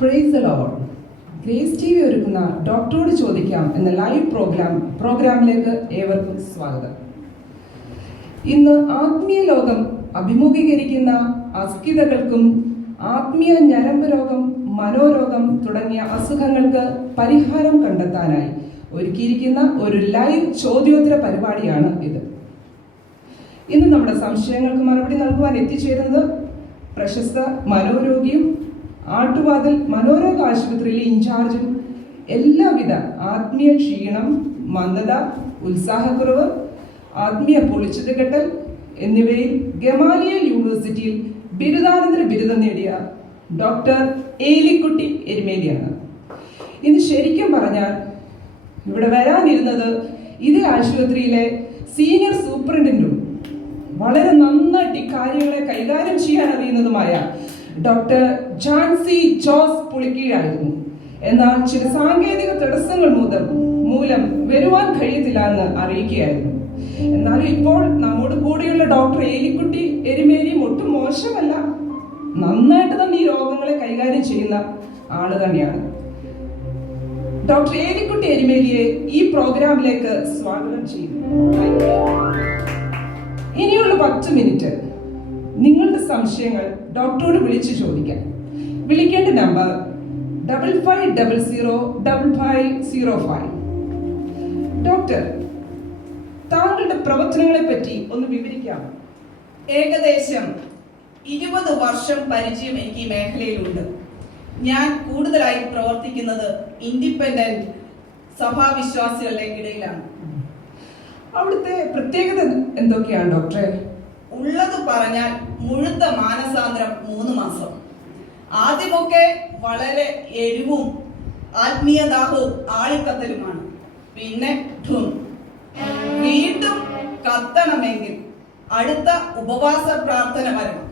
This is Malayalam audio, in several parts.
Praise the Lord. Grace TV ഒരുക്കുന്ന ഡോക്ടറോട് ചോദിക്കാം എന്ന ലൈവ് പ്രോഗ്രാമിലേക്ക് ഏവർക്കും സ്വാഗതം. ഇന്ന് ആത്മീയ ലോകം അഭിമുഖീകരിക്കുന്ന അസ്കിതകൾക്കും ആത്മീയ ഞരമ്പ് രോഗം, മനോരോഗം തുടങ്ങിയ അസുഖങ്ങൾക്ക് പരിഹാരം കണ്ടെത്താനായി ഒരുക്കിയിരിക്കുന്ന ഒരു ലൈവ് ചോദ്യോത്തര പരിപാടിയാണ് ഇത്. ഇന്ന് നമ്മുടെ സംശയങ്ങൾക്ക് മറുപടി നൽകുവാൻ എത്തിച്ചേരുന്നത് പ്രശസ്ത മനോരോഗിയും ആട്ടുവാതിൽ മനോരോഗ ആശുപത്രിയിലെ ഇൻചാർജും എല്ലാവിധ ആത്മീയ ക്ഷീണം, മന്ദത, ഉത്സാഹക്കുറവ്, ആത്മീയ പൊളിച്ചതുകെട്ടൽ എന്നിവയിൽ ഗമാലിയൽ യൂണിവേഴ്സിറ്റിയിൽ ബിരുദാനന്തര ബിരുദം നേടിയ ഡോക്ടർ ഏലിക്കുട്ടി എരുമേലിയാണ്. ഇന്ന് ശരിക്കും പറഞ്ഞാൽ ഇവിടെ വരാനിരുന്നത് ഇതേ ആശുപത്രിയിലെ സീനിയർ സൂപ്രണ്ടന്റും വളരെ നന്നായിട്ട് കാര്യങ്ങളെ കൈകാര്യം ചെയ്യാൻ അറിയുന്നതുമായ ഡോക്ടർ ജാൻസി ജോസ് പുളിക്കീഴായിരുന്നു. എന്നാൽ ചില സാങ്കേതിക തടസ്സങ്ങൾ മൂലം വരുവാൻ കഴിയത്തില്ല എന്ന് അറിയിക്കുകയായിരുന്നു. എന്നാലും ഇപ്പോൾ നമ്മോട് കൂടെയുള്ള ഡോക്ടർ ഏലിക്കുട്ടി എരുമേലിയും ഒട്ടും മോശമല്ല, നന്നായിട്ട് തന്നെ ഈ രോഗങ്ങളെ കൈകാര്യം ചെയ്യുന്ന ആള് തന്നെയാണ്. ഡോക്ടർ ഏലിക്കുട്ടി എരുമേലിയെ ഈ പ്രോഗ്രാമിലേക്ക് സ്വാഗതം ചെയ്യുന്നു. ഇനിയുള്ള 10 മിനിറ്റ് നിങ്ങളുടെ സംശയങ്ങൾ ഡോക്ടറോട് വിളിച്ചു ചോദിക്കാം. വിളിക്കേണ്ട നമ്പർ 55005505. ഡോക്ടർ, താങ്കളുടെ പ്രവർത്തനങ്ങളെ പറ്റി ഒന്ന് വിവരിക്കാം. ഏകദേശം 20 വർഷം പരിചയം എനിക്ക് ഈ മേഖലയിലുണ്ട്. ഞാൻ കൂടുതലായി പ്രവർത്തിക്കുന്നത് ഇൻഡിപെൻഡന്റ് സഭാവിശ്വാസികളുടെ ഇടയിലാണ്. അവിടുത്തെ പ്രത്യേകത എന്തൊക്കെയാണ് ഡോക്ടറെ? ഉള്ളത് പറഞ്ഞാൽ മുഴുത്ത മാനസാന്തരം 3 മാസം. ആദ്യമൊക്കെ വളരെ എരിവും ആത്മീയദാഹവും ആളിക്കത്തലുമാണ്. പിന്നെ വീണ്ടും കത്തണമെങ്കിൽ അടുത്ത ഉപവാസ പ്രാർത്ഥന വരണം.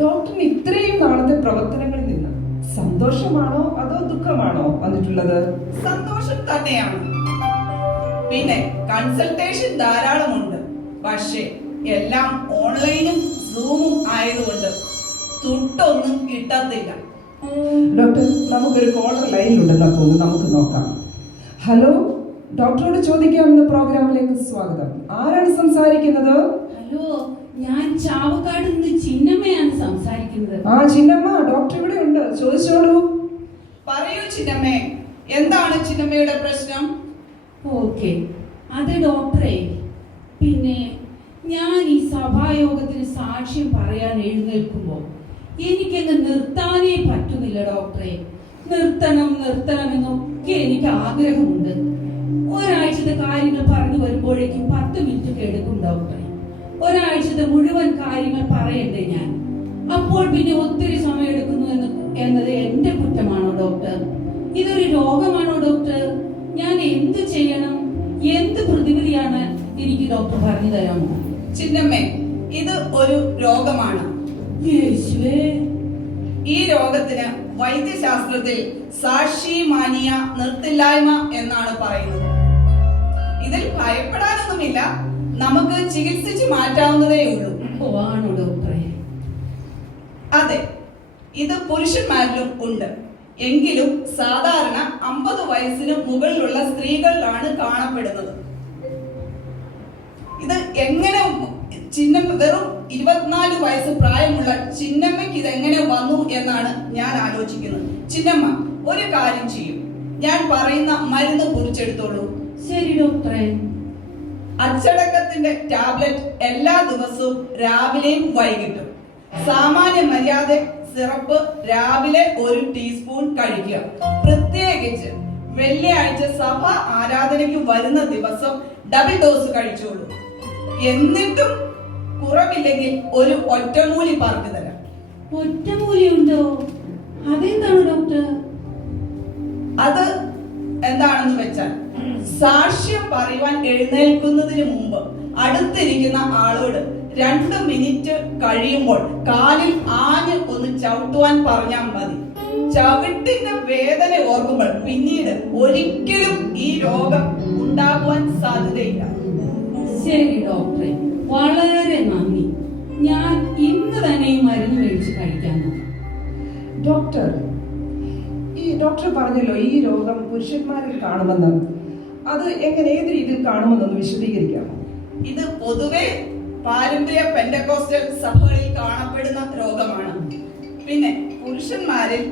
ഡോക്ടറിന് ഇത്രയും നാളത്തെ പ്രവർത്തനങ്ങളിൽ നിന്ന് സന്തോഷമാണോ അതോ ദുഃഖമാണോ വന്നിട്ടുള്ളത്? സന്തോഷം തന്നെയാണ്. പിന്നെ കൺസൾട്ടേഷൻ ധാരാളമുണ്ട്. പക്ഷേ എല്ലാം ഓൺലൈനും സൂമും ആയതുകൊണ്ട് തുട്ടൊന്നും കിട്ടത്തില്ല. ഡോക്ടർ, നമുക്കൊരു കോളർ ലൈനിലുണ്ടെന്നാ തോന്നുന്നു, നമുക്ക് നോക്കാം. ഹലോ, ഡോക്ടറോട് ചോദിക്കാമെന്ന പ്രോഗ്രാമിലേക്ക് സ്വാഗതം. ആരാണ് സംസാരിക്കുന്നത്? ഹലോ, ഞാൻ ചാവക്കാട് നിന്ന് ചിന്നമ്മയാണ് സംസാരിക്കുന്നത്. ചിന്നമ്മ, ഡോക്ടർ ഇവിടെ ഉണ്ട്, ചോദിച്ചോളൂ. പറയൂ ചിന്നമ്മേ, എന്താണ് ചിന്നമ്മയുടെ പ്രശ്നം? ഓക്കെ, അത് ഡോക്ടറെ, പിന്നെ ഞാൻ ഈ സഭായോഗത്തിന് സാക്ഷ്യം പറയാൻ എഴുന്നേൽക്കുമ്പോൾ എനിക്കങ്ങ് നിർത്താനേ പറ്റുന്നില്ല ഡോക്ടറെ. നിർത്തണമെന്നൊക്കെ എനിക്ക് ആഗ്രഹമുണ്ട്. ഒരാഴ്ചത്തെ കാര്യങ്ങൾ പറഞ്ഞു വരുമ്പോഴേക്കും 10 മിനിറ്റ് എടുക്കും ഡോക്ടറെ. ഒരാഴ്ചത്തെ മുഴുവൻ കാര്യങ്ങൾ പറയണ്ടേ ഞാൻ? അപ്പോൾ പിന്നെ ഒത്തിരി സമയം എടുക്കുന്നു എന്നത് എന്റെ കുറ്റമാണോ ഡോക്ടർ? ഇതൊരു രോഗമാണോ ഡോക്ടർ? ഞാൻ എന്ത് ചെയ്യണം? എന്ത് പ്രതിവിധിയാണ് എനിക്ക് ഡോക്ടർ പറഞ്ഞു തരാമോ? ചിന്നമ്മേ, ഇത് ഒരു രോഗമാണ്. യേശുവേ, ഈ രോഗത്തിന് വൈദ്യശാസ്ത്രത്തിൽ സാക്ഷിമാനിയ, നിർത്തില്ലായ്മ എന്നാണ് പറയുന്നത്. ഇതിൽ ഭയപ്പെടാനൊന്നുമില്ല, നമുക്ക് ചികിത്സിച്ച് മാറ്റാവുന്നതേ ഉള്ളൂ. ആണോ ഡോക്ടറെ? അതെ, ഇത് പുരുഷന്മാരിലും ഉണ്ട്. എങ്കിലും സാധാരണ 50 വയസ്സിന് മുകളിലുള്ള സ്ത്രീകളിലാണ് കാണപ്പെടുന്നത്. ഇത് എങ്ങനെ വെറും 24 വയസ്സ് പ്രായമുള്ള ചിന്നമ്മയ്ക്ക് ഇതെങ്ങനെ വന്നു എന്നാണ് ഞാൻ ആലോചിക്കുന്നത്. ചിന്നമ്മ, ഒരു കാര്യം ചെയ്യും, ഞാൻ പറയുന്ന മരുന്ന് കുറിച്ചെടുത്തോളൂ. ശരി ഡോക്ടറെ. അച്ചടക്കത്തിന്റെ ടാബ്ലറ്റ് എല്ലാ ദിവസവും രാവിലെയും വൈകിട്ടും. സാമാന്യ മര്യാദ സിറപ്പ് രാവിലെ 1 ടീസ്പൂൺ കഴിക്കുക. പ്രത്യേകിച്ച് വെള്ളിയാഴ്ച സഭ ആരാധനയ്ക്ക് വരുന്ന ദിവസം ഡബിൾ ഡോസ് കഴിച്ചോളൂ. എന്നിട്ടും കുറവില്ലെങ്കിൽ ഒരു ഒറ്റമൂലി പറഞ്ഞു തരാം. ഒറ്റമൂലി ഉണ്ടോ? അതെന്താണ് ഡോക്ടർ? അത് എന്താണെന്ന് വെച്ചാൽ, സാക്ഷ്യം പറയുവാൻ എഴുന്നേൽക്കുന്നതിന് മുമ്പ് അടുത്തിരിക്കുന്ന ആളോട് 2 മിനിറ്റ് കഴിയുമ്പോൾ കാലിൽ ആഞ്ഞ് ഒന്ന് ചവിട്ടുവാൻ പറഞ്ഞാൽ മതി. ചവിട്ടിന്റെ വേദന ഓർക്കുമ്പോൾ പിന്നീട് ഒരിക്കലും ഈ രോഗം ഉണ്ടാകുവാൻ സാധ്യതയില്ല. ശരി ഡോക്ടറെ, വളരെ നന്ദി. ഞാൻ ഇന്ന് തന്നെ ഈ മരുന്ന് മേടിച്ച് കഴിക്കാൻ. ഡോക്ടർ, ഈ ഡോക്ടർ പറഞ്ഞല്ലോ ഈ രോഗം പുരുഷന്മാരിൽ കാണുമെന്ന്. അത് എങ്ങനെ, ഏത് രീതിയിൽ കാണുമെന്നൊന്ന് വിശദീകരിക്കാമോ? ഇത് പൊതുവെ പാരമ്പര്യ പെന്റക്കോസ്റ്റൽ സഭകളിൽ കാണപ്പെടുന്ന രോഗമാണ്. പിന്നെ പുരുഷന്മാരിൽ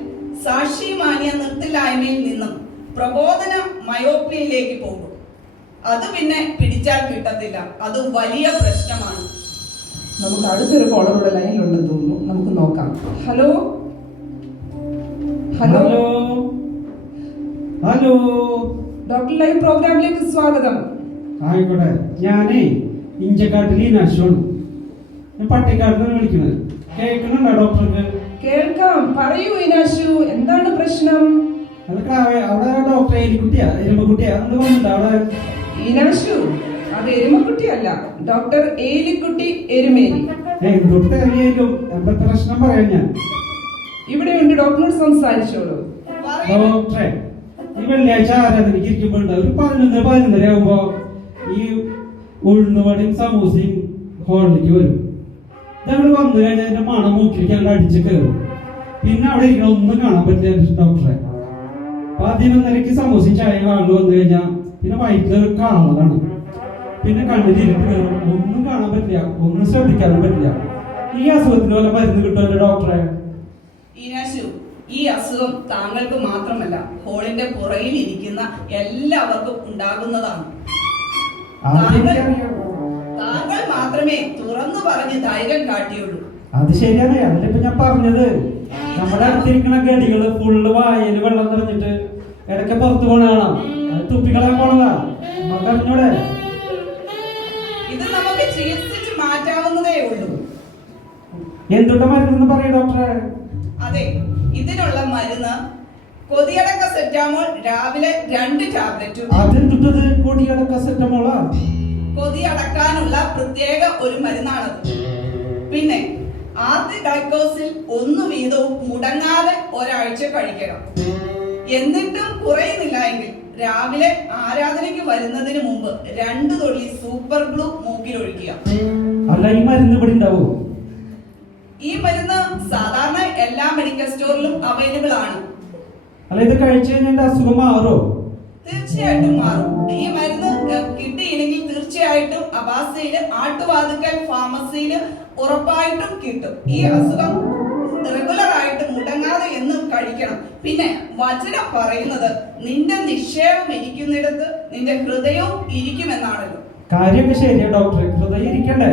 സാക്ഷിമാനിയ നിർത്തില്ലായ്മയിൽ നിന്നും പ്രബോധന മയോപ്പിയയിലേക്ക് പോകും. അത് പിന്നെ പിടിച്ചാൽ കിട്ടത്തില്ല. അത് വലിയ പ്രശ്നമാണ്. നമുക്ക് അടുത്തൊരു കോളറുടെ ലൈനിലുണ്ടെന്ന് തോന്നുന്നു, നമുക്ക് നോക്കാം. Hello hello hello, doctor live പ്രോഗ്രാമിലേക്ക് സ്വാഗതം. ആയിക്കോട്ടെ. ഞാനേ ഇഞ്ചക്കാട്ടിൽ ഈനാശുവാണ്. ഞാൻ പട്ടിക്കാട്ടിലാണ് വിളിക്കുന്നത്. കേൾക്കുന്നുണ്ടോ ഡോക്ടർക്ക്? കേൾക്കാം, പറയൂ ഇനാശു, എന്താണ് പ്രശ്നം? അതൊക്കെ അവിടെ ഡോക്ടർ എലിക്കുട്ടിയാ, എരുമക്കുട്ടിയാ, അത് വന്നിട്ടുണ്ടോ അവിടെ? ഇനാശു, അത് എരുമക്കുട്ടിയല്ല, ഡോക്ടർ ഏലിക്കുട്ടി എരുമേലി. എന്തൊട്ട് അറിയാലും എന്താ പ്രശ്നം പറയാൻ ഞാൻ. ഇവിടെയുണ്ട്, ഡോക്ടറിനോട് സംസാരിച്ചോളൂ. ഡോക്ടറെ, ഈ വെള്ളിയാഴ്ച ആരാധനയ്ക്ക് ഇരിക്കുമ്പോണ്ട് ഒരു 11:30 ആകുമ്പോ ഈ ഉഴുന്നുവടയും സമൂസയും ഹോളിലേക്ക് വരും. ഇതവിടെ വന്നു കഴിഞ്ഞാൽ അതിന്റെ മണം മൂക്കിലേക്ക് ഞങ്ങൾ അടിച്ച് കയറും. പിന്നെ അവിടെ ഇരിക്കണം, ഒന്നും കാണാൻ പറ്റില്ല ഡോക്ടറെ. 11:30 സമൂസയും ചായ കാണു വന്നു കഴിഞ്ഞാൽ പിന്നെ വയറ്റിലൊരു കാണലാണ്. പിന്നെ കണ്ണിൽ ഇരുട്ട് കയറും, ഒന്നും കാണാൻ പറ്റില്ല, ഒന്നും ശ്രദ്ധിക്കാനും പറ്റില്ല. ഈ അസുഖത്തിന് വല്ല മരുന്ന് കിട്ടുമല്ലോ ഡോക്ടറെ? ഈനാശു, ഈ അസുഖം താങ്കൾക്ക് മാത്രമല്ല, ഹോളിന്റെ പുറകിൽ ഇരിക്കുന്ന എല്ലാവർക്കും ഉണ്ടാകുന്നതാണ്. താങ്കൾ മാത്രമേ തുറന്നു പറഞ്ഞ് ധൈര്യം കാട്ടിയുള്ളൂ. അത് ശരിയാണ്. അതിലിപ്പോ ഞാൻ പറഞ്ഞത്, നമ്മുടെ അടുത്തിരിക്കുന്ന ഗടികള് ഫുള്ള് വായല് വെള്ളം നിറഞ്ഞിട്ട് ഇടയ്ക്ക് പുറത്തു പോണ കാണാം. അത് തുപ്പിക്കളയാൻ പോണതാ, നമുക്ക് അറിഞ്ഞൂടെ? ഇത് നമുക്ക് ചികിത്സിച്ച് മാറ്റാവുന്നതേ ഉള്ളൂ. എന്തുട്ട മരുന്ന് പറയൂ ഡോക്ടറെ? അതെ, ഇതിനുള്ള മരുന്ന് കൊതിയടക്ക സെറ്റാമോൾ രാവിലെ 2 ടാബ്ലറ്റും. അതെന്തുട്ടത്? കൊടിയടക്ക സെറ്റമോളാ? കൊതിയടക്കാനുള്ള പ്രത്യേക ഒരു മരുന്നാണത്. പിന്നെ ആർട്ടിഡൈക്കോസിൽ 1 വീതവും മുടങ്ങാതെ ഒരാഴ്ച കഴിക്കണം. എന്നിട്ടും കുറയുന്നില്ല എങ്കിൽ രാവിലെ ആരാധനയ്ക്ക് വരുന്നതിന് മുമ്പ് 2 തുള്ളി സൂപ്പർ ഗ്ലൂ മൂക്കിൽ ഒഴിക്കുക. അല്ല, ഈ മരുന്ന് ഇവിടെ ഉണ്ടാവോ? ഈ മരുന്ന് സാധാരണ എല്ലാ മെഡിക്കൽ സ്റ്റോറിലും അവൈലബിൾ ആണ്. അല്ല, ഇത് കഴിച്ചു കഴിഞ്ഞാൽ അസുഖം മാറോ? തീർച്ചയായിട്ടും മാറും. ഈ മരുന്ന് കിട്ടിയില്ലെങ്കിൽ തീർച്ചയായിട്ടും അബാസയില് ആട്ടുവാതുക്കൽ ഫാർമസിയില് ഉറപ്പായിട്ടും കിട്ടും. ഈ അസുഖം റെഗുലർ ആയിട്ട് മുടങ്ങാതെ എന്നും കഴിക്കണം. പിന്നെ വചനം പറയുന്നത് നിന്റെ നിക്ഷേപം ഇരിക്കുന്നിടത്ത് നിന്റെ ഹൃദയവും ഇരിക്കുമെന്നാണല്ലോ. കാര്യമൊക്കെ ശരിയാ ഡോക്ടറെ, ഹൃദയം ഇരിക്കണ്ടേ?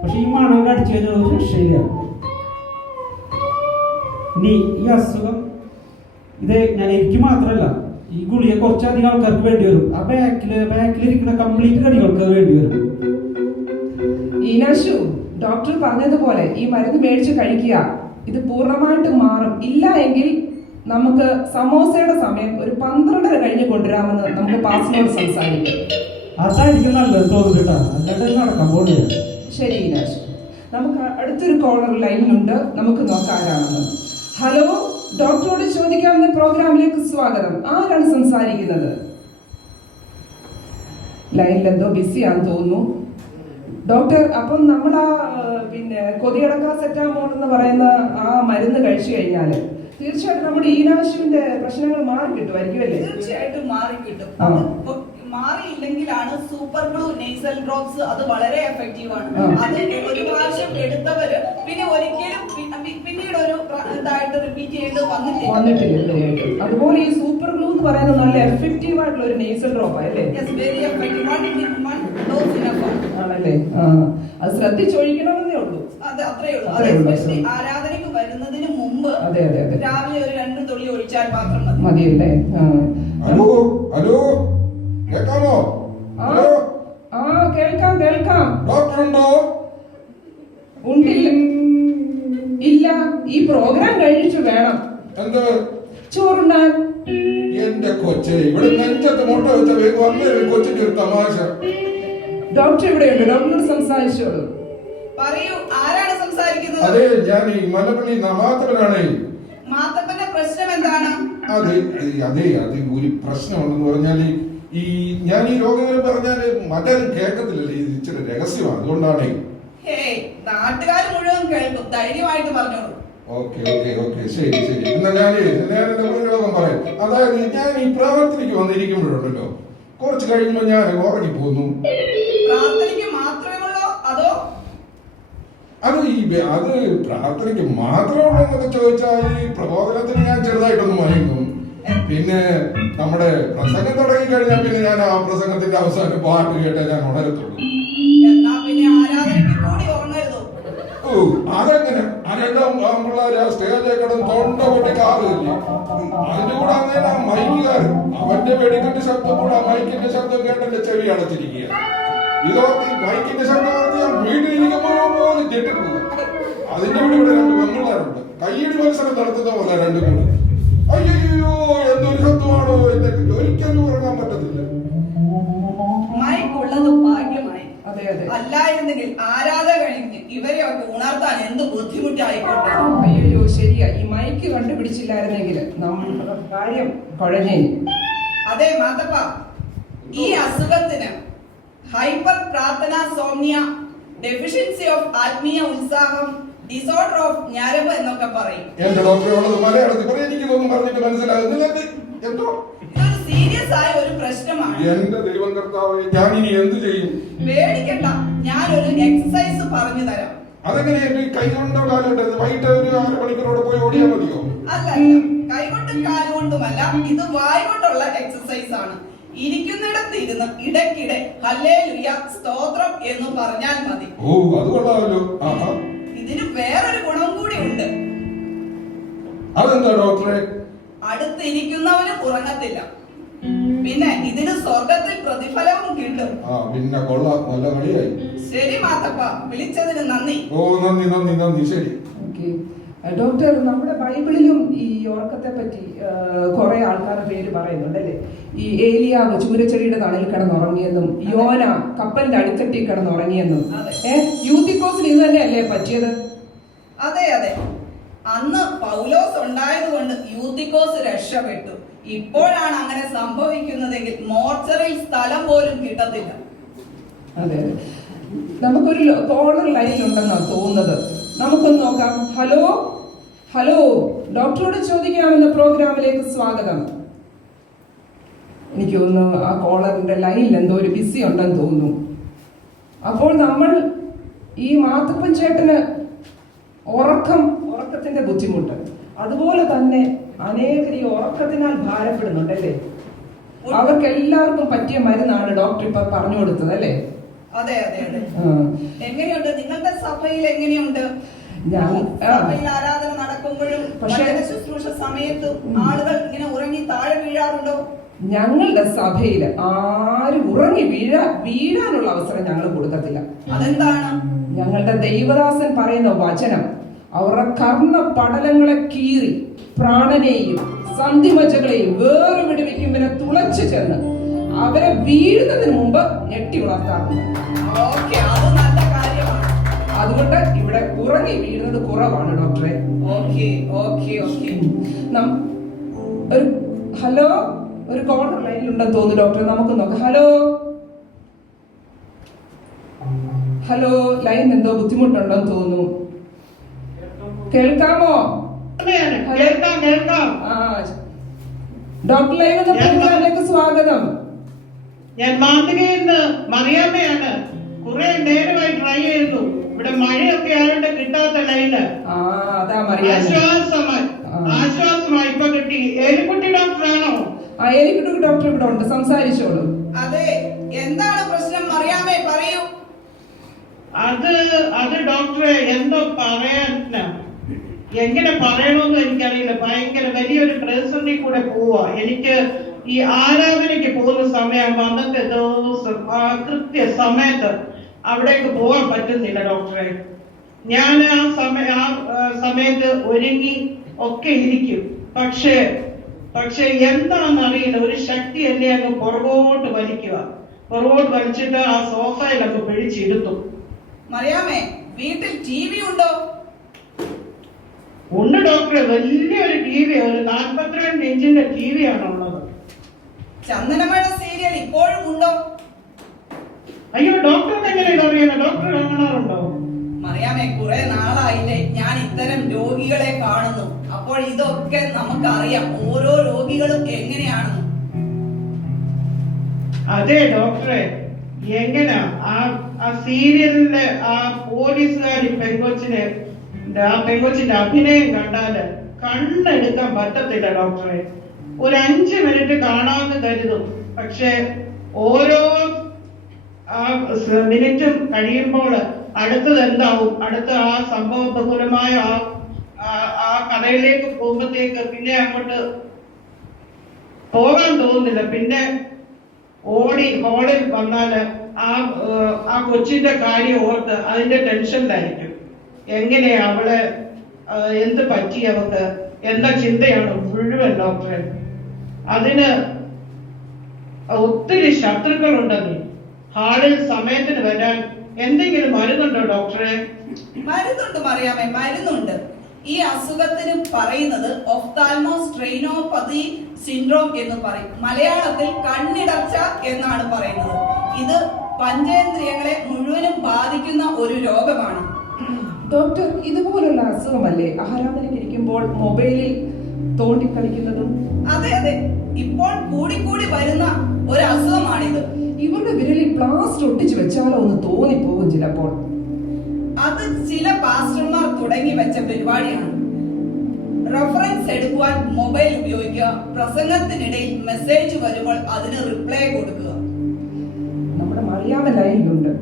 പക്ഷെ ഈ മണം അടിച്ചു കഴിഞ്ഞാൽ ഒരു രക്ഷയില്ല. ഇനി ഈ അസുഖം ഇത് എനിക്ക് മാത്രമല്ല, ഈ ഗുളിക കുറച്ചധികം ആൾക്കാർക്ക് വേണ്ടി വരും. ആ ബാക്കിലിരിക്കുന്ന കംപ്ലീറ്റ് കടികൾക്ക് വേണ്ടി വരും. ഈനാശു, ഡോക്ടർ പറഞ്ഞതുപോലെ ഈ മരുന്ന് മേടിച്ച് കഴിക്കുക. ഇത് പൂർണ്ണമായിട്ട് മാറും. ഇല്ല എങ്കിൽ നമുക്ക് സമോസയുടെ സമയം ഒരു 12:30 കഴിഞ്ഞ് കൊണ്ടുവരാമെന്ന് നമുക്ക് പാസിനോട് സംസാരിക്കാം. അതായിരിക്കും നല്ലത് തോന്നുന്നുട്ടാ, അല്ലാണ്ട് നടക്കാൻ പോണില്ല. ശരി ഈനാശു, നമുക്ക് അടുത്തൊരു കോളർ ലൈനിലുണ്ട്, നമുക്ക് നോക്കാം ആരാണെന്ന്. ഹലോ, ഡോക്ടറോട് ചോദിക്കാവുന്ന പ്രോഗ്രാമിലേക്ക് സ്വാഗതം. ആരാണ് സംസാരിക്കുന്നത്? ലൈനിൽ എന്തോ ബിസിയാണെന്ന് തോന്നുന്നു. ഡോക്ടർ, അപ്പം നമ്മൾ പിന്നെ കൊതിയടക്ക സെറ്റാമോൾ എന്ന് പറയുന്ന ആ മരുന്ന് കഴിച്ചു കഴിഞ്ഞാൽ തീർച്ചയായിട്ടും നമ്മുടെ ഈനാശുവിന്റെ പ്രശ്നങ്ങൾ മാറി കിട്ടുമായിരിക്കും അല്ലേ? തീർച്ചയായിട്ടും മാറി കിട്ടും. മാറിയില്ലെങ്കിലാണ് സൂപ്പർ ഗ്ലൂ നേസൽ ഡ്രോപ്സ്. അത് വളരെ എഫക്റ്റീവ് ആണ്. അത് ഒരു പ്രാവശ്യം എടുത്തവര് പിന്നെ ഒരിക്കലും പിന്നീട് ഒരു ഇതായിട്ട് റിപ്പീറ്റ് ചെയ്ത് വന്നിട്ടില്ല. അതുപോലെ ഈ സൂപ്പർ ഗ്ലൂ എന്ന് പറയുന്നത് നല്ല എഫക്റ്റീവ് ആയിട്ടുള്ള ഒരു നേസൽ ഡ്രോപ്പ് അല്ലേ? Very effective. ആണല്ലേ? അത് ശ്രദ്ധിച്ചൊഴിക്കണമെന്നേ ഉള്ളൂ. അത് അത്രേ ഉള്ളൂ. എസ്പെഷ്യലി ആരാധനയ്ക്ക് വരുന്നതിന് മുമ്പ് രാവിലെ ഒരു 2 തുള്ളി ഒഴിച്ചാൽ മാത്രം മതിയല്ലേ? ഹലോ ഹലോ, കേൾക്കാമോ? ഹലോ, കേൾക്കാം കേൾക്കാം. ഡോക്ടർ ഉണ്ടോ? ഉണ്ടില്ല, ഇല്ല. ഈ പ്രോഗ്രാം കഴിച്ചു വേണം എന്ത് ചോറുണ്ണാൻ. എന്റെ കൊച്ചെ, ഇവിടെ നെഞ്ചത്ത് മുട്ട വെച്ച വന്നേ കൊച്ചിന്റെ ഒരു തമാശ. ഡോക്ടർ ഇവിടെയുണ്ട്, ഡോക്ടറോട് സംസാരിച്ചോളൂ. പറയൂ, ആരാണ് സംസാരിക്കുന്നത്? അതെ, ഞാൻ ഈ മലപ്പള്ളി മാത്തപ്പനാണ്. മാത്തപ്പന്റെ പ്രശ്നം എന്താണ്? അതെ അതെ അതെ, ഒരു പ്രശ്നമുണ്ടെന്ന് പറഞ്ഞാല് ഈ ഞാൻ ഈ രോഗങ്ങൾ പറഞ്ഞാല് മറ്റാരും കേൾക്കത്തില്ലല്ലേ, ഇത് ഇച്ചിരി രഹസ്യമാണ്, അതുകൊണ്ടാണ്. നാട്ടുകാർ മുഴുവൻ കേൾക്കും, ധൈര്യമായിട്ട് പറഞ്ഞോളൂ. ഓക്കെ ഓക്കെ ഓക്കെ ശരി ശരി. എന്നാ ഞാൻ എന്റെ മുന്നിലോകം പറയാം. അതായത് ഞാൻ ഈ പ്രവർത്തനയ്ക്ക് വന്നിരിക്കുമ്പോഴുണ്ടല്ലോ കുറച്ച് കഴിയുമ്പോൾ ഞാൻ ഉറങ്ങിപ്പോന്നു. പ്രാർത്ഥനയ്ക്ക് മാത്രമേ ഉള്ളോ അതോ അത് പ്രാർത്ഥനയ്ക്ക് മാത്രമുള്ളൂ എന്നൊക്കെ ചോദിച്ചാൽ ഈ പ്രബോധനത്തിന് ഞാൻ ചെറുതായിട്ടൊന്ന് മയങ്ങും. പിന്നെ നമ്മുടെ പ്രസംഗം തുടങ്ങി കഴിഞ്ഞാൽ പിന്നെ ഞാൻ ആ പ്രസംഗത്തിന്റെ അവസാനം പാട്ട് കേട്ടാൽ ഞാൻ ഉണരത്തുള്ളൂ. എന്നാ പിന്നെ ആരാധനയ്ക്ക് കൂടി ഉറങ്ങരുതോ? ഓ അതെങ്ങനെ? ആ രണ്ടാം പിള്ളേർ ആ സ്റ്റേജിൽ കിടന്ന് തൊണ്ട പൊട്ടി കാറില്ലേ. അതിന്റെ കൂടെ ആ മൈക്കുകാരൻ അവന്റെ വെടിക്കെട്ട് ശബ്ദം കൂടെ ആ മൈക്കിന്റെ ശബ്ദം കേട്ടെന്റെ ചെവി അടച്ചിരിക്കുക. ഇതൊക്കെ ഈ മൈക്കിന്റെ ശബ്ദം പറഞ്ഞ് ഞാൻ വീട്ടിലിരിക്കുമ്പോൾ ഞെട്ടിപ്പോകും. അതിന്റെ ഇവിടെ രണ്ട് പെൺപിള്ളേരുണ്ട്. കയ്യടി മത്സരം നടത്തുന്ന പോലെ രണ്ടും കൂടെ. അയ്യോ എന്തൊരു ശബ്ദമാണോ! എന്നൊക്കെ ഒരിക്കലും ഉറങ്ങാൻ പറ്റത്തില്ല. മൈക്കുള്ളത് ഭാഗ്യമായി. അതെ അതെ. അല്ലായിരുന്നെങ്കിൽ ആരാധന കഴിഞ്ഞ് ഇവരെയൊക്കെ ഉണർത്താൻ എന്ത് ബുദ്ധിമുട്ടായിക്കോട്ടെ. അയ്യോ ശരിയാ, ഈ മൈക്ക് കണ്ടുപിടിച്ചില്ലായിരുന്നെങ്കിൽ നമ്മുടെ കാര്യം കുഴഞ്ഞേന്. അതെ മാതപ്പ, ഈ അസുഖത്തിന് ഹൈപ്പർ പ്രാർത്ഥന സോംനിയ, ഡെഫിഷ്യൻസി ഓഫ് ആത്മീയ ഉത്സാഹം, ഡിസോർഡർ ഓഫ് ഞരമ്പ് എന്നൊക്കെ പറയും. എന്റെ ഡോക്ടറെ ഉള്ളത് മലയാളത്തിൽ പറയും. എനിക്കിതൊന്നും പറഞ്ഞിട്ട് മനസ്സിലാകുന്നില്ല. എന്തോ ഇതൊരു സീരിയസ് ആയ ഒരു പ്രശ്നമാണ്. എന്റെ ദൈവം കർത്താവ്, ഞാൻ ഇനി എന്ത് ചെയ്യും? പേടിക്കണ്ട, ഞാനൊരു എക്സസൈസ് പറഞ്ഞു തരാം. അതെങ്ങനെ കൈ കൊണ്ടോ കാലുകൊണ്ടോ? വൈകിട്ട് ഒരു 6 മണിക്കൂറോടെ പോയി ഓടിയാൽ മതിയോ? അല്ല, കൈകൊണ്ടും കാലുകൊണ്ടുമല്ല, ഇത് വായ കൊണ്ടുള്ള എക്സസൈസ് ആണ്. ഇരിക്കുന്നിടത്ത് ഇരുന്ന് ഇടയ്ക്കിടെ ഹല്ലേലൂയ സ്തോത്രം എന്ന് പറഞ്ഞാൽ മതി. ഓ അത് കൊള്ളാമല്ലോ. ആഹാ, ഇതിന് വേറൊരു ഗുണം കൂടി ഉണ്ട്. അതെന്താ ഡോക്ടറെ? അടുത്തിരിക്കുന്നവന് ഉറങ്ങത്തില്ല. പിന്നെ ഇതിന് സ്വർഗത്തിൽ പ്രതിഫലവും കിട്ടും. ആ പിന്നെ കൊള്ളാം, നല്ല കളിയായി. ശരി മാത്തപ്പ, വിളിച്ചതിന് നന്ദി. ഓ നന്ദി നന്ദി നന്ദി. ശരി. ഓക്കെ ഡോക്ടർ, നമ്മുടെ ബൈബിളിലും ഈ ഉറക്കത്തെ പറ്റി കുറെ ആൾക്കാരുടെ പേര് പറയുന്നുണ്ട് അല്ലേ? ഈ ഏലിയാവ് ചൂരച്ചെടിയുടെ തണലിൽ കിടന്നുറങ്ങിയെന്നും യോന കപ്പലിന്റെ അടിത്തട്ടി കിടന്നുറങ്ങിയെന്നും. യൂത്തിക്കോസിന് ഇത് തന്നെയല്ലേ പറ്റിയത്? അതെ അതെ, അന്ന് പൗലോസ് ഉണ്ടായതുകൊണ്ട് യൂത്തിക്കോസ് രക്ഷപ്പെട്ടു. ഇപ്പോഴാണ് അങ്ങനെ സംഭവിക്കുന്നതെങ്കിൽ മോർച്ചറിൽ സ്ഥലം പോലും കിട്ടത്തില്ല. അതെ, നമുക്കൊരു കോളർ ലൈനിലുണ്ടെന്നാണ് തോന്നുന്നത്. നമുക്കൊന്ന് നോക്കാം. ഹലോ ഹലോ, ഡോക്ടറോട് ചോദിക്കാമെന്ന പ്രോഗ്രാമിലേക്ക് സ്വാഗതം. എനിക്ക് തോന്നുന്നു ആ കോളറിന്റെ ലൈനിൽ എന്തോ ഒരു ബിസി ഉണ്ടെന്ന് തോന്നുന്നു. അപ്പോൾ നമ്മൾ ഈ മാത്തപ്പൻ ചേട്ടന് ഉറക്കത്തിന്റെ ബുദ്ധിമുട്ട്, അതുപോലെ തന്നെ അനേകർ ഈ ഉറക്കത്തിനാൽ ഭാരപ്പെടുന്നുണ്ടല്ലേ? അവർക്ക് എല്ലാവർക്കും പറ്റിയ മരുന്നാണ് ഡോക്ടർ ഇപ്പൊ പറഞ്ഞു കൊടുത്തത് അല്ലേ? അതെ അതെ അതെ. എങ്ങനെയുണ്ട് നിങ്ങളുടെ സഭയിൽ? എങ്ങനെയുണ്ട് സഭയിൽ ആരാധന നടക്കുമ്പോഴും ശുശ്രൂഷ സമയത്തും ആളുകൾ ഇങ്ങനെ ഉറങ്ങി താഴെ വീഴാറുണ്ടോ? ഞങ്ങളുടെ സഭയിൽ ആരും ഉറങ്ങി വീഴാനുള്ള അവസരം ഞങ്ങൾ കൊടുക്കത്തില്ല. അതെന്താണ്? ഞങ്ങളുടെ ദൈവദാസൻ പറയുന്ന വചനം അവരുടെ കർണ പടലങ്ങളെ കീറി പ്രാണനെയും സന്ധിമജ്ജകളെയും വേറെ വിടുവിക്കുമ്പോ തുളച്ചു ചെന്ന് അവരെ വീഴുന്നതിന് മുമ്പ് ഞെട്ടി ഉണർത്താറുണ്ട്. അത് നല്ല കാര്യമാണ്. അതുകൊണ്ട് ഇവിടെ ഉറങ്ങി വീഴുന്നത് കുറവാണ് ഡോക്ടറെ. ഒരു ഹലോ, ഒരു കോളർ ലൈനിലുണ്ടെന്ന് തോന്നുന്നു ഡോക്ടറെ. നമുക്ക് നോക്കാം. ഹലോ ഹലോ, ലൈൻ എന്തോ ബുദ്ധിമുട്ടുണ്ടെന്ന് തോന്നുന്നു. കേൾക്കാമോ? ഡോക്ടർ ലൈവ് എന്ന പ്രോഗ്രാമിലേക്ക് സ്വാഗതം. ഞാൻ മാതൃകയിൽ നിന്ന് മറിയാമ്മയാണ്. കുറെ നേരമായി ട്രൈ ചെയ്തു. ഇവിടെ മഴയൊക്കെ ആയതുകൊണ്ട് കിട്ടാത്ത ലൈന്. ആശ്വാസമായി ഇപ്പൊ കിട്ടി. എലിക്കുട്ടി ഡോക്ടറാണോ? എലിക്കുട്ടി ഡോക്ടർ ഇവിടെ ഉണ്ട്, സംസാരിച്ചോളൂ. അതെ, എന്താണ് പ്രശ്നം? മറിയാമ്മേ പറയൂ. അത് ഡോക്ടറെ എന്തോ പറയാനാ, എങ്ങനെ പറയണമെന്ന് എനിക്കറിയില്ല. ഭയങ്കര വലിയൊരു പ്രതിസന്ധി കൂടെ പോവാ. എനിക്ക് ഈ ആരാധനയ്ക്ക് പോകുന്ന സമയമാകുമ്പോ അന്നത്തെ ദിവസം ആ കൃത്യ സമയത്ത് അവിടേക്ക് പോകാൻ പറ്റുന്നില്ല ഡോക്ടറെ. ഞാൻ ആ സമയത്ത് ഒരുങ്ങി ഒക്കെ ഇരിക്കും. പക്ഷെ എന്താണെന്നറിയില്ല, ഒരു ശക്തി എന്നെ അങ്ങ് പുറകോട്ട് വലിച്ചിട്ട് ആ സോഫയിൽ അങ്ങ് പിടിച്ചിരുത്തും. മറിയാമ്മേ, വീട്ടിൽ TV ഉണ്ടോ? ഉണ്ട് ഡോക്ടറെ, വലിയൊരു TV, ഒരു 42 ഇഞ്ചിന്റെ TV ആണുള്ളത്. ചന്ദനമഴ സീരിയൽ ഇപ്പോഴും ഉണ്ടോ? അയ്യോ, ഡോക്ടറിന് എങ്ങനെ അറിയണം? ഡോക്ടർ കാണാറുണ്ടോ? മറിയാമ്മ മറിയാമേ, കുറെ നാളായില്ലേ ഞാൻ ഇത്തരം രോഗികളെ കാണുന്നു. അപ്പോൾ ഇതൊക്കെ നമുക്കറിയാം, ഓരോ രോഗികളും എങ്ങനെയാണെന്ന്. അതെ ഡോക്ടറെ, എങ്ങനാ ആ സീരിയലിലെ ആ പോലീസുകാരി പെങ്കൊച്ചിന്റെ അഭിനയം കണ്ടാല് കണ്ണെടുക്കാൻ പറ്റത്തില്ല ഡോക്ടറെ. ഒരു 5 മിനിറ്റ് കാണാമെന്ന് കരുതും, പക്ഷെ ഓരോ മിനിറ്റും കഴിയുമ്പോൾ അടുത്തത് എന്താവും, അടുത്ത ആ സംഭവ ബഹുലമായ ആ കഥയിലേക്ക് പോകുമ്പോഴത്തേക്ക് പിന്നെ അങ്ങോട്ട് പോകാൻ തോന്നുന്നില്ല. പിന്നെ ഓടി ഹോളിൽ വന്നാല് ആ കൊച്ചിന്റെ കാര്യം ഓർത്ത് അതിന്റെ ടെൻഷനിലായിരിക്കും. എങ്ങനെ അവളെ എന്ത് പറ്റി, അവക്ക് എന്ന ചിന്തയാണ് മുഴുവൻ ഡോക്ടറെ. അതിന് ഒത്തിരി ശത്രുക്കളുണ്ടെന്ന്. ഹാളിൽ സമയത്തിന് വരാൻ എന്തെങ്കിലും മരുന്നുണ്ടോ ഡോക്ടറെ? മരുന്നുണ്ട് മറിയാമേ, മരുന്നുണ്ട്. ഈ അസുഖത്തിന് പറയുന്നത് ഒഫ്താൽമോസ്ട്രെയിനോപ്പതി സിൻഡ്രോം എന്ന് പറയും. മലയാളത്തിൽ കണ്ണിടർച്ച എന്നാണ് പറയുന്നത്. ഇത് പഞ്ചേന്ദ്രിയങ്ങളെ മുഴുവനും ബാധിക്കുന്ന ഒരു രോഗമാണ്. ഡോക്ടർ, ഇതുപോലുള്ള അസുഖമല്ലേ ആരാധനയ്ക്ക് ഇരിക്കുമ്പോൾ മൊബൈലിൽ തോണ്ടിക്കളിക്കുന്നതും? അതെ അതെ, ഇപ്പോൾ കൂടിക്കൂടി വരുന്ന ഒരു അസുഖമാണിത്. ഇവരുടെ വിരലിൽ പ്ലാസ്റ്റർ ഒട്ടിച്ചു വെച്ചാലോ ഒന്ന് തോന്നിപ്പോകും ചിലപ്പോൾ. അത് ചില പാസ്റ്റർമാർ തുടങ്ങി വെച്ച പരിപാടിയാണ്. റെഫറൻസ് എടുക്കുവാൻ മൊബൈൽ ഉപയോഗിക്കുക, പ്രസംഗത്തിനിടയിൽ മെസ്സേജ് വരുമ്പോൾ അതിന് റിപ്ലൈ കൊടുക്കുക. നമ്മുടെ മറിയാമ ലൈനിലുണ്ട്.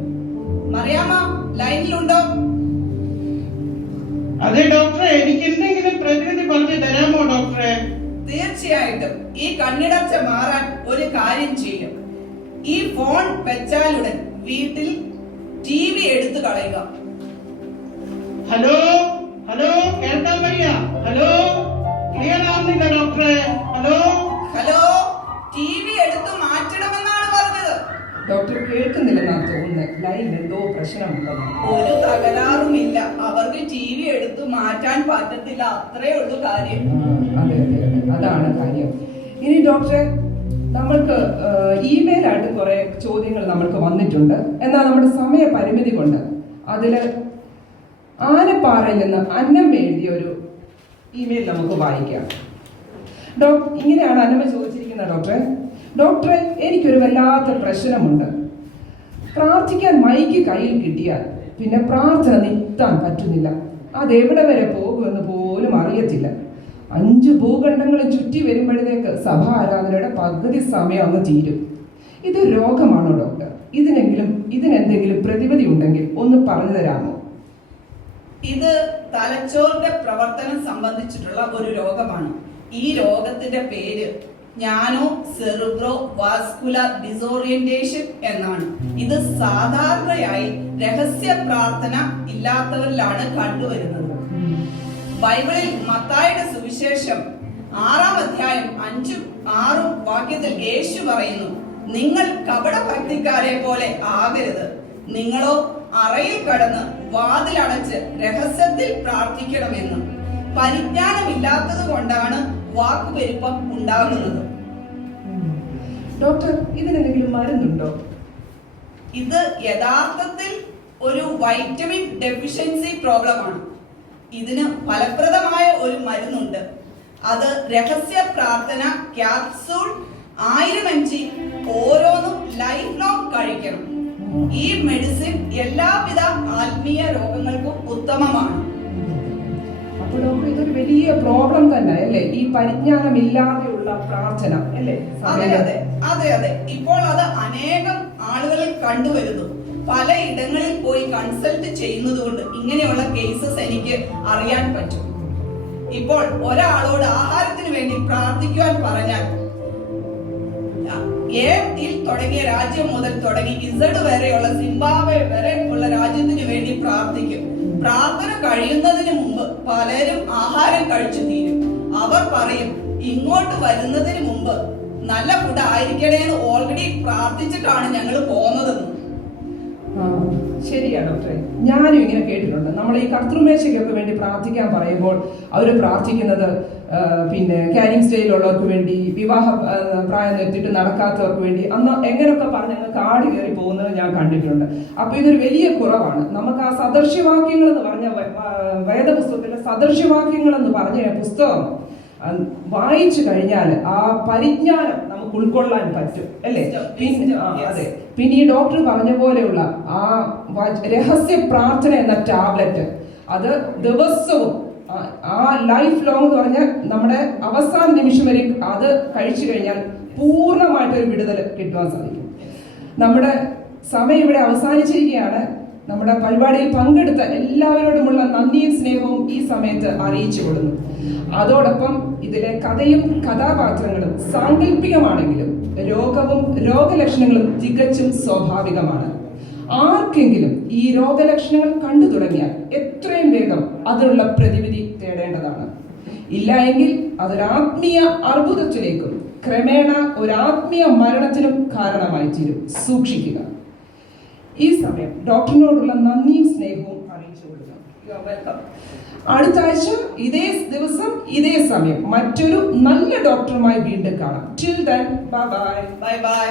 മറിയാമ ലൈനിലുണ്ടോ? അതെ ഡോക്ടറെ, എനിക്ക് എന്തെങ്കിലും പ്രതിവിധി പറഞ്ഞു തരാമോ ഡോക്ടറെ? തീർച്ചയായിട്ടും. ഈ കണ്ണിടർച്ച മാറാൻ ഒരു കാര്യം ചെയ്യും. ഈ ഫോൺ വെച്ചാലുടൻ വീട്ടിൽ TV എടുത്തു കളയുക. ഹലോ ഹലോ, കേൾക്കാൻ വയ്യ. ഹലോ, ക്ലിയർ ആവുന്നില്ല ഡോക്ടറെ. ഹലോ ഹലോ, TV എടുത്തു മാറ്റണമെന്നാണ് പറഞ്ഞത്. ഡോക്ടർ കേൾക്കുന്നില്ലെന്നാണ് തോന്നുന്നത്. ലൈനിൽ എന്തോ പ്രശ്നമുണ്ടെന്ന്. ഒരു തകരാറുമില്ല, അവർക്ക് TV എടുത്തു മാറ്റാൻ പറ്റത്തില്ല, അത്രേ ഉള്ളൂ കാര്യം. അതെ അതെ അതെ, അതാണ് കാര്യം. ഇനി ഡോക്ടറെ, നമ്മൾക്ക് ഇമെയിലായിട്ട് കുറെ ചോദ്യങ്ങൾ നമ്മൾക്ക് വന്നിട്ടുണ്ട്. എന്നാൽ നമ്മുടെ സമയ പരിമിതി കൊണ്ട് അതില് ആനപ്പാറയിൽ നിന്ന് അന്നമ്മ എഴുതിയ ഒരു ഇമെയിൽ നമുക്ക് വായിക്കാം. ഇങ്ങനെയാണ് അന്നമ്മ ചോദിച്ചിരിക്കുന്നത്. ഡോക്ടറെ, എനിക്കൊരു വല്ലാത്ത പ്രശ്നമുണ്ട്. പ്രാർത്ഥിക്കാൻ മൈക്ക് കയ്യിൽ കിട്ടിയാൽ പിന്നെ പ്രാർത്ഥന നിർത്താൻ പറ്റുന്നില്ല. അതെവിടെ വരെ പോകുമെന്ന് പോലും അറിയത്തില്ല. 5 ഭൂഖണ്ഡങ്ങളും ചുറ്റി വരുമ്പോഴത്തേക്ക് സഭാ ആരാധനയുടെ പകുതി സമയം അങ്ങ് തീരും. ഇത് രോഗമാണോ ഡോക്ടർ? ഇതിനെന്തെങ്കിലും പ്രതിവിധി ഉണ്ടെങ്കിൽ ഒന്ന് പറഞ്ഞു തരാമോ? ഇത് തലച്ചോറിന്റെ പ്രവർത്തനം സംബന്ധിച്ചിട്ടുള്ള ഒരു രോഗമാണ്. ഈ രോഗത്തിന്റെ പേര് ജ്ഞാനോ സെറിബ്രോ വാസ്കുലർ ഡിസോറിയന്റേഷൻ എന്നാണ്. ഇത് സാധാരണയായി രഹസ്യ പ്രാർത്ഥന ഇല്ലാത്തവരിലാണ് കണ്ടുവരുന്നത്. ബൈബിളിൽ മത്തായിയുടെ സുവിശേഷം 6-ാം അധ്യായം 5-ഉം 6-ഉം വാക്യത്തിൽ യേശു പറയുന്നു, നിങ്ങൾ കപടഭക്തിക്കാരെ പോലെ ആകരുത്. നിങ്ങളോ അറയിൽ കടന്ന് വാതിലടച്ച് രഹസ്യത്തിൽ പ്രാർത്ഥിക്കണമെന്ന്. പരിജ്ഞാനമില്ലാത്തത് കൊണ്ടാണ് വാക്കുപെരുപ്പം ഉണ്ടാകുന്നത്. ഡോക്ടർ, ഇതിനെന്തെങ്കിലും മരുന്നുണ്ടോ? ഇത് യഥാർത്ഥത്തിൽ ഒരു വൈറ്റമിൻ ഡെഫിഷ്യൻസി പ്രോബ്ലമാണ്. ഇതിന് ഫലപ്രദമായ ഒരു മരുന്നുണ്ട്. അത് രഹസ്യ പ്രാർത്ഥന ക്യാപ്സൂൾ 1000 mg ഓരോന്നും ലൈഫ് ലോങ് കഴിക്കണം. ഈ മെഡിസിൻ എല്ലാവിധ ആത്മീയ രോഗങ്ങൾക്കും ഉത്തമമാണ്. അപ്പോൾ ഡോക്ടർ, ഇതൊരു വലിയ പ്രോബ്ലം തന്നെ അല്ലേ, ഈ പരിജ്ഞാനമില്ലാതെയുള്ള പ്രാർത്ഥന അല്ലേ? അതെ അതെ അതെ അതെ, ഇപ്പോൾ അത് അനേകം ആളുകളിൽ കണ്ടുവരുന്നു. പല ഇടങ്ങളിൽ പോയി കൺസൾട്ട് ചെയ്യുന്നത് കൊണ്ട് ഇങ്ങനെയുള്ള കേസസ് എനിക്ക് അറിയാൻ പറ്റും. ഇപ്പോൾ ഒരാളോട് ആഹാരത്തിന് വേണ്ടി പ്രാർത്ഥിക്കുവാൻ പറഞ്ഞാൽ ൽ തുടങ്ങിയ രാജ്യം മുതൽ തുടങ്ങി ഇസഡ് വരെയുള്ള സിംബാബ്വെ വരെ ഉള്ള രാജ്യത്തിന് വേണ്ടി പ്രാർത്ഥിക്കും. പ്രാർത്ഥന കഴിയുന്നതിന് മുമ്പ് പലരും ആഹാരം കഴിച്ചു തീരും. അവർ പറയും, ഇങ്ങോട്ട് വരുന്നതിന് മുമ്പ് നല്ല ഫുഡ് ആയിരിക്കണേ എന്ന് ഓൾറെഡി പ്രാർത്ഥിച്ചിട്ടാണ് ഞങ്ങൾ പോകുന്നതെന്ന്. ശരിയാ ഡോക്ടറെ, ഞാനും ഇങ്ങനെ കേട്ടിട്ടുണ്ട്. നമ്മൾ ഈ കർത്തൃമേശയ്ക്കൊക്കെ വേണ്ടി പ്രാർത്ഥിക്കാൻ പറയുമ്പോൾ അവർ പ്രാർത്ഥിക്കുന്നത് പിന്നെ ക്യാരിങ് സ്റ്റൈലുള്ളവർക്ക് വേണ്ടി, വിവാഹ പ്രായം എത്തിയിട്ട് നടക്കാത്തവർക്ക് വേണ്ടി അന്ന് എങ്ങനെയൊക്കെ പറഞ്ഞ് അങ്ങ് കാട് കയറി പോകുന്നത് ഞാൻ കണ്ടിട്ടുണ്ട്. അപ്പൊ ഇതൊരു വലിയ കുറവാണ്. നമുക്ക് ആ സദൃശ്യവാക്യങ്ങൾ എന്ന് പറഞ്ഞ വേദപുസ്തകത്തിലെ സദൃശ്യവാക്യങ്ങൾ എന്ന് പറഞ്ഞ പുസ്തകം വായിച്ചു കഴിഞ്ഞാൽ ആ പരിജ്ഞാനം നമുക്ക് ഉൾക്കൊള്ളാൻ പറ്റും, അല്ലേ? പിന്നെ അതെ, പിന്നെ ഈ ഡോക്ടർ പറഞ്ഞ പോലെയുള്ള ആ രഹസ്യ പ്രാർത്ഥന എന്ന ടാബ്ലറ്റ്, അത് ദിവസവും ആ ലൈഫ് ലോങ് എന്ന് പറഞ്ഞാൽ നമ്മുടെ അവസാന നിമിഷം വരെ അത് കഴിച്ചു കഴിഞ്ഞാൽ പൂർണ്ണമായിട്ടൊരു വിടുതൽ കിട്ടുവാൻ സാധിക്കും. നമ്മുടെ സമയം ഇവിടെ അവസാനിച്ചിരിക്കുകയാണ്. നമ്മുടെ പരിപാടിയിൽ പങ്കെടുത്ത എല്ലാവരോടുമുള്ള നന്ദിയും സ്നേഹവും ഈ സമയത്ത് അറിയിച്ചു കൊടുക്കുന്നു. അതോടൊപ്പം ഇതിലെ കഥയും കഥാപാത്രങ്ങളും സാങ്കല്പികമാണെങ്കിലും രോഗവും രോഗലക്ഷണങ്ങളും തികച്ചും സ്വാഭാവികമാണ്. ആർക്കെങ്കിലും ഈ രോഗലക്ഷണങ്ങൾ കണ്ടു തുടങ്ങിയാൽ എത്രയും വേഗം അതിനുള്ള പ്രതിവിധി തേടേണ്ടതാണ്. ഇല്ല എങ്കിൽ അതൊരാത്മീയ അർബുദത്തിലേക്കും ക്രമേണ ഒരാത്മീയ മരണത്തിനും കാരണമായി തീരും. സൂക്ഷിക്കുക. ഈ സമയം ഡോക്ടറിനോടുള്ള നന്ദിയും സ്നേഹവും അറിയിച്ചു കൊടുക്കുക. വെൽക്കം. അടുത്ത ആഴ്ച ഇതേ ദിവസം ഇതേ സമയം മറ്റൊരു നല്ല ഡോക്ടറുമായി വീണ്ടും കാണാം. Till then bye bye. Bye bye.